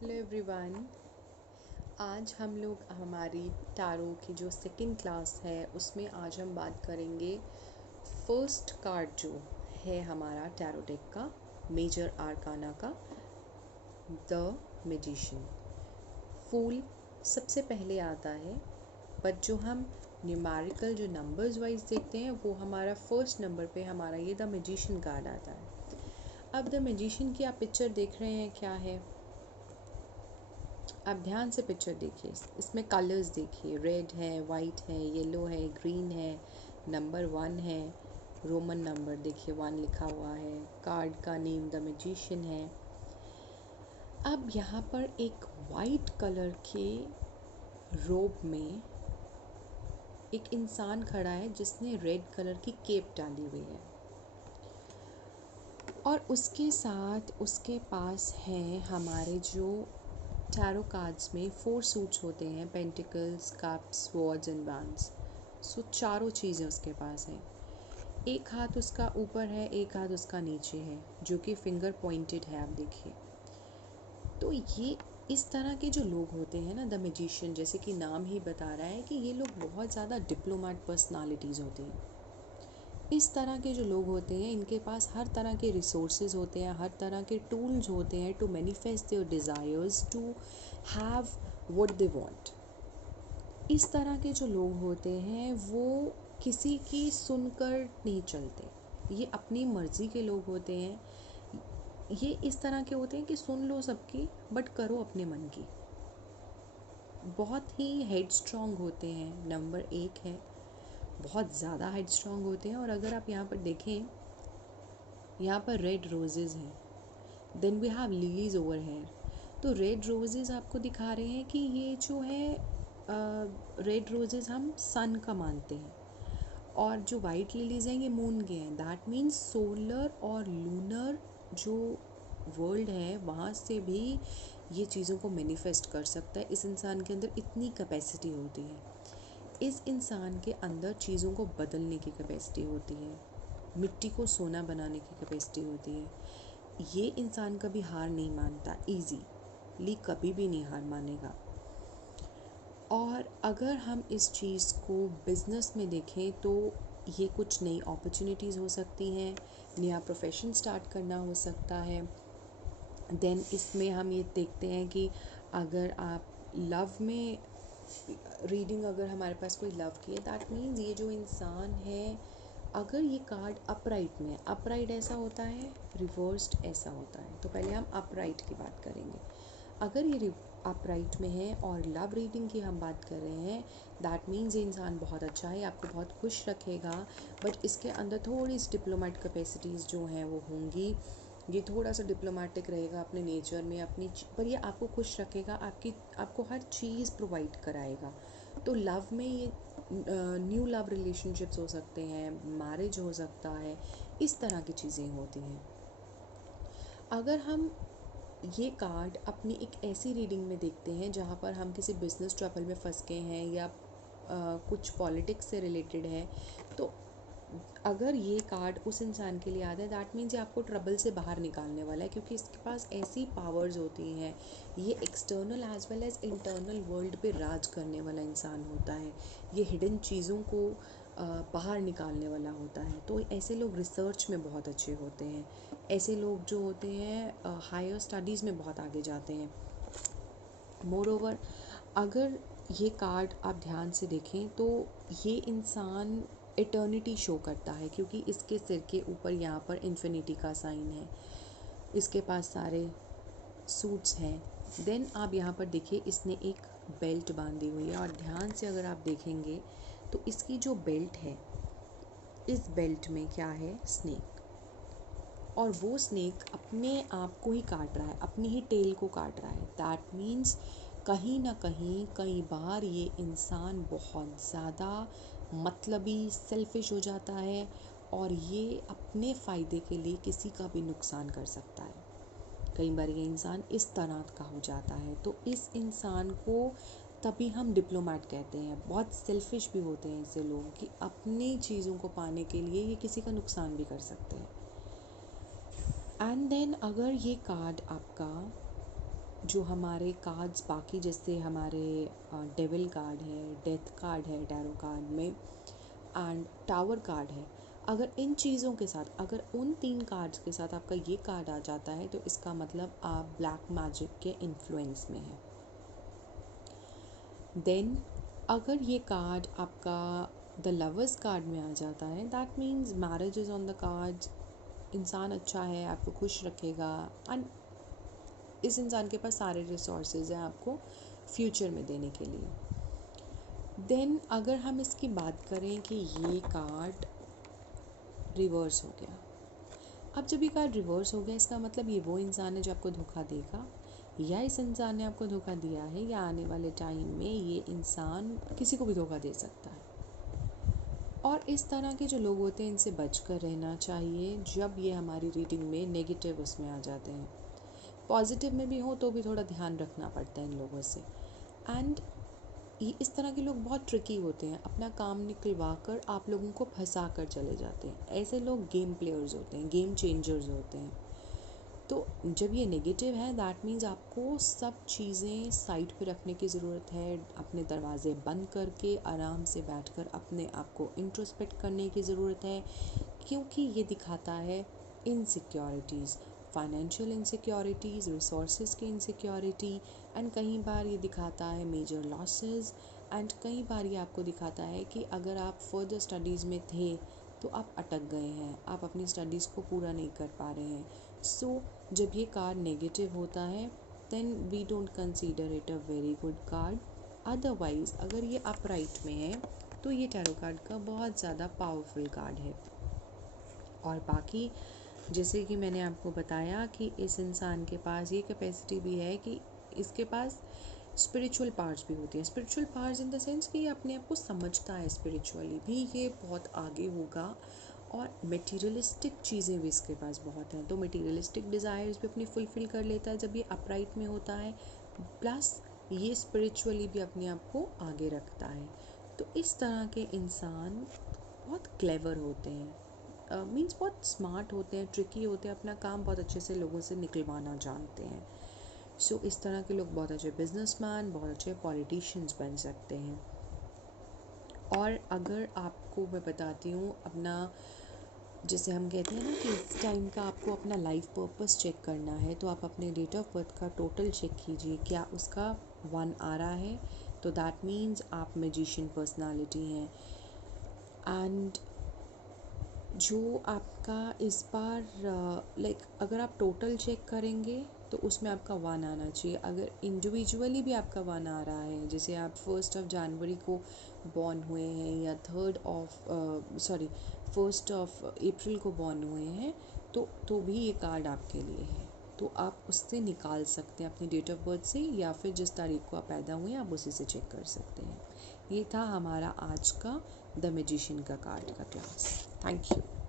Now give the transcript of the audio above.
Hello everyone. आज हम लोग हमारी टैरो की जो सेकंड क्लास है उसमें आज हम बात करेंगे फर्स्ट कार्ड जो है हमारा टैरो डेक का मेजर आर्काना का, द मैजिशियन। फूल सबसे पहले आता है, बट जो हम न्यूमेरिकल जो नंबर्स वाइज देखते हैं वो हमारा फर्स्ट नंबर पे हमारा ये द मैजिशियन कार्ड आता है। अब द मैजिशियन की आप पिक्चर देख रहे हैं, क्या है आप ध्यान से पिक्चर देखिए, इसमें कलर्स देखिए, रेड है, वाइट है, येलो है, ग्रीन है, नंबर 1 है, रोमन नंबर देखिए 1 लिखा हुआ है, कार्ड का नेम द मैजिशियन है। अब यहाँ पर एक वाइट कलर के रोब में एक इंसान खड़ा है जिसने रेड कलर की केप डाली हुई है और उसके साथ उसके पास है हमारे जो टैरो कार्ड्स में 4 सूट्स होते हैं, pentacles, cups, swords and wands. So चारों चीज़ें उसके पास हैं। एक हाथ उसका ऊपर है, एक हाथ उसका नीचे है, जो कि फिंगर पॉइंटेड है, आप देखिए। तो ये इस तरह के जो लोग होते हैं ना, द मैजिशियन, जैसे कि नाम ही बता रहा है कि ये लोग बहुत ज़्यादा डिप्लोमेट पर्सनालिटीज़ होती हैं। इस तरह के जो लोग होते हैं इनके पास हर तरह के रिसोर्सेज होते हैं, हर तरह के टूल्स होते हैं to manifest their desires, to have what they want. इस तरह के जो लोग होते हैं वो किसी की सुनकर नहीं चलते, ये अपनी मर्ज़ी के लोग होते हैं। ये इस तरह के होते हैं कि सुन लो सबकी बट करो अपने मन की। बहुत ही हेड स्ट्रॉन्ग होते हैं, नंबर 1 है, बहुत ज़्यादा हेड स्ट्रॉन्ग होते हैं। और अगर आप यहाँ पर देखें, यहाँ पर रेड रोजेज़ हैं, then we have lilies over here. तो रेड रोजेज़ आपको दिखा रहे हैं कि ये जो है रेड रोजेज़ हम सन का मानते हैं, और जो वाइट लिलीज हैं ये मून के हैं। दैट मीन्स सोलर और लूनर जो वर्ल्ड है वहाँ से भी ये चीज़ों को मैनिफेस्ट कर सकता है। इस इंसान के अंदर इतनी कैपेसिटी होती है, इस इंसान के अंदर चीज़ों को बदलने की कैपेसिटी होती है, मिट्टी को सोना बनाने की कैपेसिटी होती है। ये इंसान कभी हार नहीं मानता, ईजीली कभी भी नहीं हार मानेगा। और अगर हम इस चीज़ को बिज़नेस में देखें तो ये कुछ नई अपॉर्चुनिटीज़ हो सकती हैं, नया प्रोफेशन स्टार्ट करना हो सकता है। देन इसमें हम ये देखते हैं कि अगर आप लव में रीडिंग, अगर हमारे पास कोई लव की है, दैट मीन्स ये जो इंसान है, अगर ये कार्ड अपराइट में है, अपराइट ऐसा होता है, रिवर्स्ड ऐसा होता है, तो पहले हम अपराइट की बात करेंगे। अगर ये अपराइट में है और लव रीडिंग की हम बात कर रहे हैं, दैट मीन्स ये इंसान बहुत अच्छा है, आपको बहुत खुश रखेगा, बट इसके अंदर थोड़ी सी डिप्लोमेट कैपेसिटीज़ जो हैं वो होंगी। ये थोड़ा सा डिप्लोमेटिक रहेगा अपने नेचर में, पर ये आपको खुश रखेगा, आपको हर चीज़ प्रोवाइड कराएगा। तो लव में ये न्यू लव रिलेशनशिप्स हो सकते हैं, मैरिज हो सकता है, इस तरह की चीज़ें होती हैं। अगर हम ये कार्ड अपनी एक ऐसी रीडिंग में देखते हैं जहाँ पर हम किसी बिज़नेस ट्रबल में फंस गए हैं या कुछ पॉलिटिक्स से रिलेटेड है, तो अगर ये कार्ड उस इंसान के लिए आता है, दैट मीन्स ये आपको ट्रबल से बाहर निकालने वाला है, क्योंकि इसके पास ऐसी पावर्स होती हैं। ये external as well as internal world पे राज करने वाला इंसान होता है, ये हिडन चीज़ों को बाहर निकालने वाला होता है। तो ऐसे लोग रिसर्च में बहुत अच्छे होते हैं, ऐसे लोग जो होते हैं हायर स्टडीज़ में बहुत आगे जाते हैं। मोर ओवर, अगर ये कार्ड आप ध्यान से देखें तो ये इंसान इटर्निटी शो करता है, क्योंकि इसके सिर के ऊपर यहाँ पर इन्फिनिटी का साइन है, इसके पास सारे सूट्स हैं। देन आप यहाँ पर देखिए, इसने एक बेल्ट बांधी हुई है, और ध्यान से अगर आप देखेंगे तो इसकी जो बेल्ट है, इस बेल्ट में क्या है, स्नेक, और वो स्नेक अपने आप को ही काट रहा है, अपनी ही टेल को काट रहा है। दैट मीन्स कहीं ना कहीं कई बार ये इंसान बहुत ज़्यादा मतलबी, सेल्फिश हो जाता है, और ये अपने फ़ायदे के लिए किसी का भी नुकसान कर सकता है। कई बार ये इंसान इस तरह का हो जाता है, तो इस इंसान को तभी हम डिप्लोमेट कहते हैं। बहुत सेल्फिश भी होते हैं ऐसे लोग कि अपनी चीज़ों को पाने के लिए ये किसी का नुकसान भी कर सकते हैं। एंड देन अगर ये कार्ड आपका जो हमारे कार्ड्स बाकी जैसे हमारे डेविल कार्ड है, डेथ कार्ड है टैरो कार्ड में, एंड टावर कार्ड है, अगर इन चीज़ों के साथ, अगर उन 3 कार्ड्स के साथ आपका ये कार्ड आ जाता है तो इसका मतलब आप ब्लैक मैजिक के इन्फ्लुएंस में हैं। देन अगर ये कार्ड आपका द लवर्स कार्ड में आ जाता है, that means marriage is on the card, इंसान अच्छा है, आपको खुश रखेगा, एंड इस इंसान के पास सारे रिसोर्सेज हैं आपको फ्यूचर में देने के लिए। देन अगर हम इसकी बात करें कि ये कार्ड रिवर्स हो गया, अब जब ये कार्ड रिवर्स हो गया इसका मतलब ये वो इंसान है जो आपको धोखा देगा, या इस इंसान ने आपको धोखा दिया है, या आने वाले टाइम में ये इंसान किसी को भी धोखा दे सकता है। और इस तरह के जो लोग होते हैं इनसे बच कर रहना चाहिए जब ये हमारी रीडिंग में नेगेटिव उसमें आ जाते हैं। पॉजिटिव में भी हो तो भी थोड़ा ध्यान रखना पड़ता है इन लोगों से। एंड इस तरह के लोग बहुत ट्रिकी होते हैं, अपना काम निकलवा कर आप लोगों को फंसा कर चले जाते हैं। ऐसे लोग गेम प्लेयर्स होते हैं, गेम चेंजर्स होते हैं। तो जब ये नेगेटिव है दैट मीन्स आपको सब चीज़ें साइड पे रखने की ज़रूरत है, अपने दरवाजे बंद करके आराम से बैठकर अपने आप को इंट्रोस्पेक्ट करने की ज़रूरत है, क्योंकि ये दिखाता है इनसिक्योरिटीज़, फाइनेंशियल इनसिक्योरिटीज़, रिसोर्सेज की इनसिक्योरिटी, एंड कई बार ये दिखाता है मेजर लॉसेस, एंड कई बार ये आपको दिखाता है कि अगर आप फर्दर स्टडीज़ में थे तो आप अटक गए हैं, आप अपनी स्टडीज़ को पूरा नहीं कर पा रहे हैं। सो जब ये कार्ड नेगेटिव होता है then we don't consider it a very good card. Otherwise अगर ये अपराइट में है तो ये टैरो कार्ड का बहुत ज़्यादा पावरफुल कार्ड है। और बाकी जैसे कि मैंने आपको बताया कि इस इंसान के पास ये कैपेसिटी भी है कि इसके पास स्पिरिचुअल पावर्स भी होती है। Spiritual powers in the sense कि ये अपने आप को समझता है, स्पिरिचुअली भी ये बहुत आगे होगा, और मटेरियलिस्टिक चीज़ें भी इसके पास बहुत हैं, तो मटेरियलिस्टिक डिज़ायर्स भी अपनी फुलफ़िल कर लेता है जब ये अपराइट में होता है, प्लस ये स्पिरिचुअली भी अपने आप को आगे रखता है। तो इस तरह के इंसान बहुत क्लेवर होते हैं, मीन्स बहुत स्मार्ट होते हैं, ट्रिकी होते हैं, अपना काम बहुत अच्छे से लोगों से निकलवाना जानते हैं। सो इस तरह के लोग बहुत अच्छे बिजनेसमैन, बहुत अच्छे पॉलिटिशियंस बन सकते हैं। और अगर आपको मैं बताती हूँ अपना, जैसे हम कहते हैं ना कि इस टाइम का आपको अपना लाइफ पर्पस चेक करना है, तो आप अपने डेट ऑफ बर्थ का टोटल चेक कीजिए, क्या उसका 1 आ रहा है, तो दैट मीन्स आप मैजिशियन पर्सनालिटी हैं। एंड जो आपका इस बार लाइक अगर आप टोटल चेक करेंगे तो उसमें आपका 1 आना चाहिए। अगर इंडिविजुअली भी आपका 1 आ रहा है, जैसे आप 1 जनवरी को बॉर्न हुए हैं या 1 अप्रैल को बॉर्न हुए हैं, तो भी ये कार्ड आपके लिए है। तो आप उससे निकाल सकते हैं अपनी डेट ऑफ बर्थ से, या फिर जिस तारीख को आप पैदा हुए हैं आप उसी से चेक कर सकते हैं। ये था हमारा आज का द मैजिशियन का कार्ड का क्लास। Thank you.